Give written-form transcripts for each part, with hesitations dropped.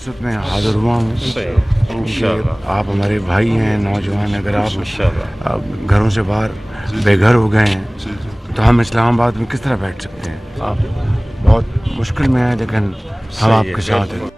फुर्सत में हाजिर हुआ हूँ क्योंकि आप हमारे भाई हैं, नौजवान। अगर आप घरों से बाहर बेघर हो गए हैं तो हम इस्लामाबाद में किस तरह बैठ सकते हैं? आप बहुत मुश्किल में हैं, लेकिन हम आपके साथ हैं।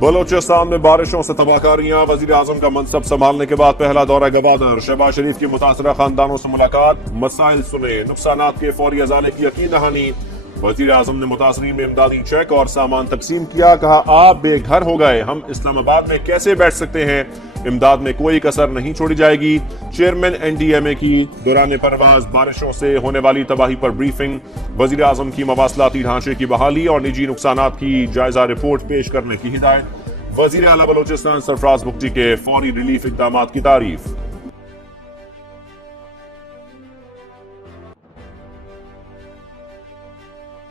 बलोचिस्तान में बारिशों से तबाहकारियां। वजीर आजम का मनसब संभालने के बाद पहला दौरा गवादर। शहबाज शरीफ की मुतासरा खानदानों से मुलाकात, मसाइल सुने, नुकसानात के फौरी अजाले की यकीन दहानी। वजीर आजम ने मुतासरीन में इमदादी चेक और सामान तकसीम किया। कहा, आप बेघर हो गए, हम इस्लामाबाद में कैसे बैठ सकते हैं? इमदाद में कोई कसर नहीं छोड़ी जाएगी। चेयरमैन NDMA की दौरान परवाज बारिशों से होने वाली तबाही पर ब्रीफिंग। वजीर आजम की मवासलाती ढांचे की बहाली और निजी नुकसानात की जायजा रिपोर्ट पेश करने की हिदायत। वजीर आला बलोचिस्तान सरफराज बुगटी के फौरी रिलीफ इक़दामात की तारीफ।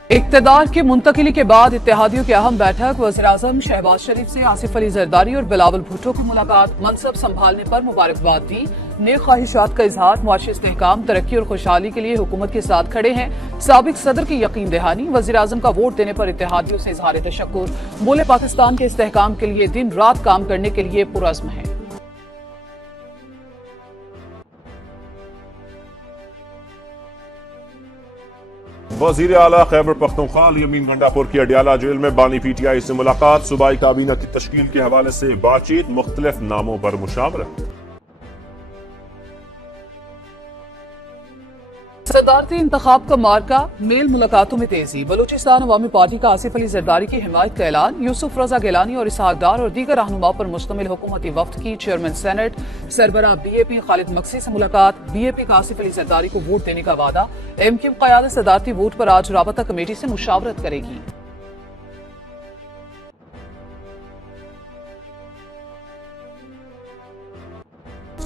इक़्तिदार की मुंतकिली के बाद इत्तेहादियों की अहम बैठक। वज़ीर आज़म शहबाज शरीफ से आसिफ अली ज़रदारी और बिलावल भुट्टो की मुलाकात। मनसब संभालने पर मुबारकबाद दी, नेक ख्वाहिशात का इजहार। मुआशी इस्तेहकाम, तरक्की और खुशहाली के लिए हुकूमत के साथ खड़े हैं। साबिक सदर की यकीन दहानी। वज़ीर आज़म का वोट देने पर इत्तेहादियों से इजहार तशक्कुर। बोले, पाकिस्तान के इस्तेहकाम के लिए दिन रात काम करने के लिए पुरअज़्म है। वजीर आला खैबर पख्तूनख्वा यमीन गंडापुर की अडियाला जेल में बानी PTI से मुलाकात। सूबाई काबीना की तश्कील के हवाले से बातचीत, मुख्तलिफ नामों पर मुशावरत। सदारती इंतखाब का मार्का, मेल मुलाकातों में तेजी। बलूचिस्तान अवामी पार्टी का आसिफ अली ज़रदारी की हिमायत का ऐलान। यूसुफ रजा गिलानी और इसहाक डार और दीगर रहनुमाओं पर मुश्तमिल हुकूमती वफ्द की चेयरमैन सेनेट सरबराह BAP खालिद मक्सी से मुलाकात। BAP का आसिफ अली ज़रदारी को वोट देने का वादा। MQ क़यादत सदारती वोट पर आज राबता कमेटी से मुशावरत करेगी।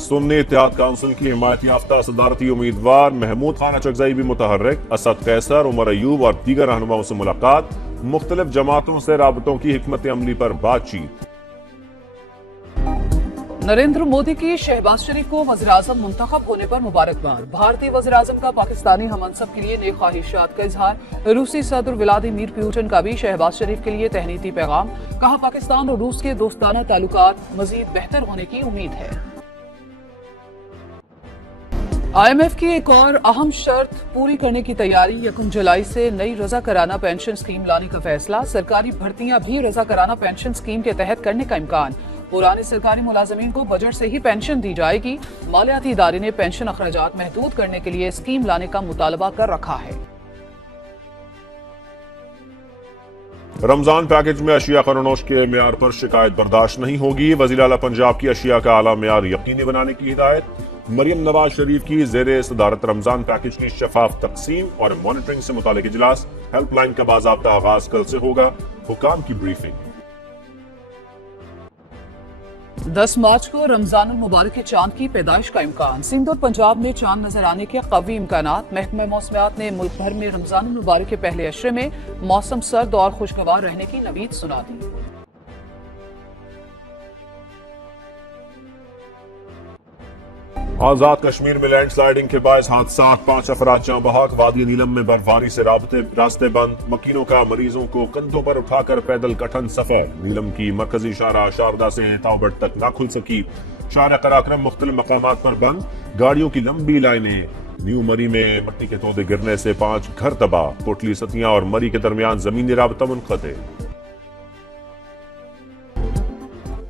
सुन्नी इत्तेहाद काउंसिल की हिमायत याफ्ता सदारती उम्मीदवार महमूद खान अचकज़ई भी मुतहर्रिक। असद कैसर, उमर अयूब और दीगर रहनुमाओं से मुलाकात। मुख्तलिफ जमातों से राबतों की हिकमत अमली पर बातचीत। नरेंद्र मोदी की शहबाज शरीफ को वज़ीर आज़म मुंतखब होने पर मुबारकबाद। भारतीय वज़ीर आज़म का पाकिस्तानी हमअनसब के लिए नेक ख्वाहिशात का इजहार। रूसी सदर व्लादिमीर पुतिन का भी शहबाज शरीफ के लिए तहनीती पैगाम। कहा, पाकिस्तान और रूस के दोस्ताना ताल्लुकात मजीद बेहतर होने की उम्मीद है। IMF की एक और अहम शर्त पूरी करने की तैयारी। 1 जुलाई से नई रजा कराना पेंशन स्कीम लाने का फैसला। सरकारी भर्तियां भी रजा कराना पेंशन स्कीम के तहत करने का इम्कान। पुराने सरकारी मुलाजमीन को बजट से ही पेंशन दी जाएगी। मालियाती इदारे ने पेंशन अखराजात महदूद करने के लिए स्कीम लाने का मुतालबा कर रखा है। रमजान पैकेज में अशिया खरोनोश के मेयार पर शिकायत बर्दाश्त नहीं होगी। वज़ीर आला पंजाब की अशिया का आला मेयार यकीनी बनाने की हिदायत। मरियम नवाज शरीफ की ज़ेरे सदारत रमजान पैकेज की शफाफ तकसीम और मॉनिटरिंग से मुतालिक इजलास। हेल्पलाइन का बाज़ाब्ता आगाज कल से होगा। हुकाम की ब्रीफिंग। 10 मार्च को रमजान मुबारक के चांद की पैदाइश का इम्कान। सिंध और पंजाब में चांद नजर आने के कवी इम्कानात। महकमा मौसमियात ने मुल्क भर में रमजान मुबारक के पहले अशरे में मौसम सर्द और खुशगवार रहने की नवीद सुना दी। आजाद कश्मीर में लैंड स्लाइडिंग के बायस हादसा, 5 अफराद जाँ बहक। वादी नीलम में बर्फबारी से रास्ते बंद। मकीनों का मरीजों को कंधों पर उठाकर पैदल कठिन सफर। नीलम की मरकजी शाहराह शारदा से तावबट तक ना खुल सकी। शाहराह कराक्रम मुख्तलिफ मकामात पर बंद। गाड़ियों की लंबी लाइनें। न्यू मरी में मिट्टी के तोदे गिरने से 5 घर तबाह। कोटली सतिया और मरी के दरमियान जमीनी राबता मुनक़ते।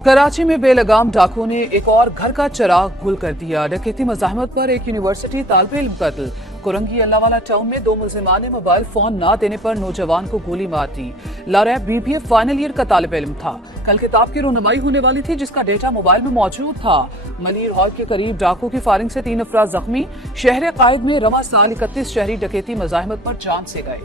कराची में बेलगाम डाकुओं ने एक और घर का चिराग गुल कर दिया। डकैती मज़ाहमत पर एक यूनिवर्सिटी तालिब इल्म कत्ल। कुरंगी अल्लावाला टाउन में 2 मुल्जिमान ने मोबाइल फोन ना देने पर नौजवान को गोली मार दी। लारैब BBA फाइनल ईयर का तालिब इल्म था। कल किताब की रोनमाई होने वाली थी जिसका डेटा मोबाइल में मौजूद था। मलीर हॉल के करीब डाकू की फायरिंग से 3 अफराद जख्मी। शहर कायद में रवा साल 31 शहरी डकैती मज़ाहमत पर जान से गए।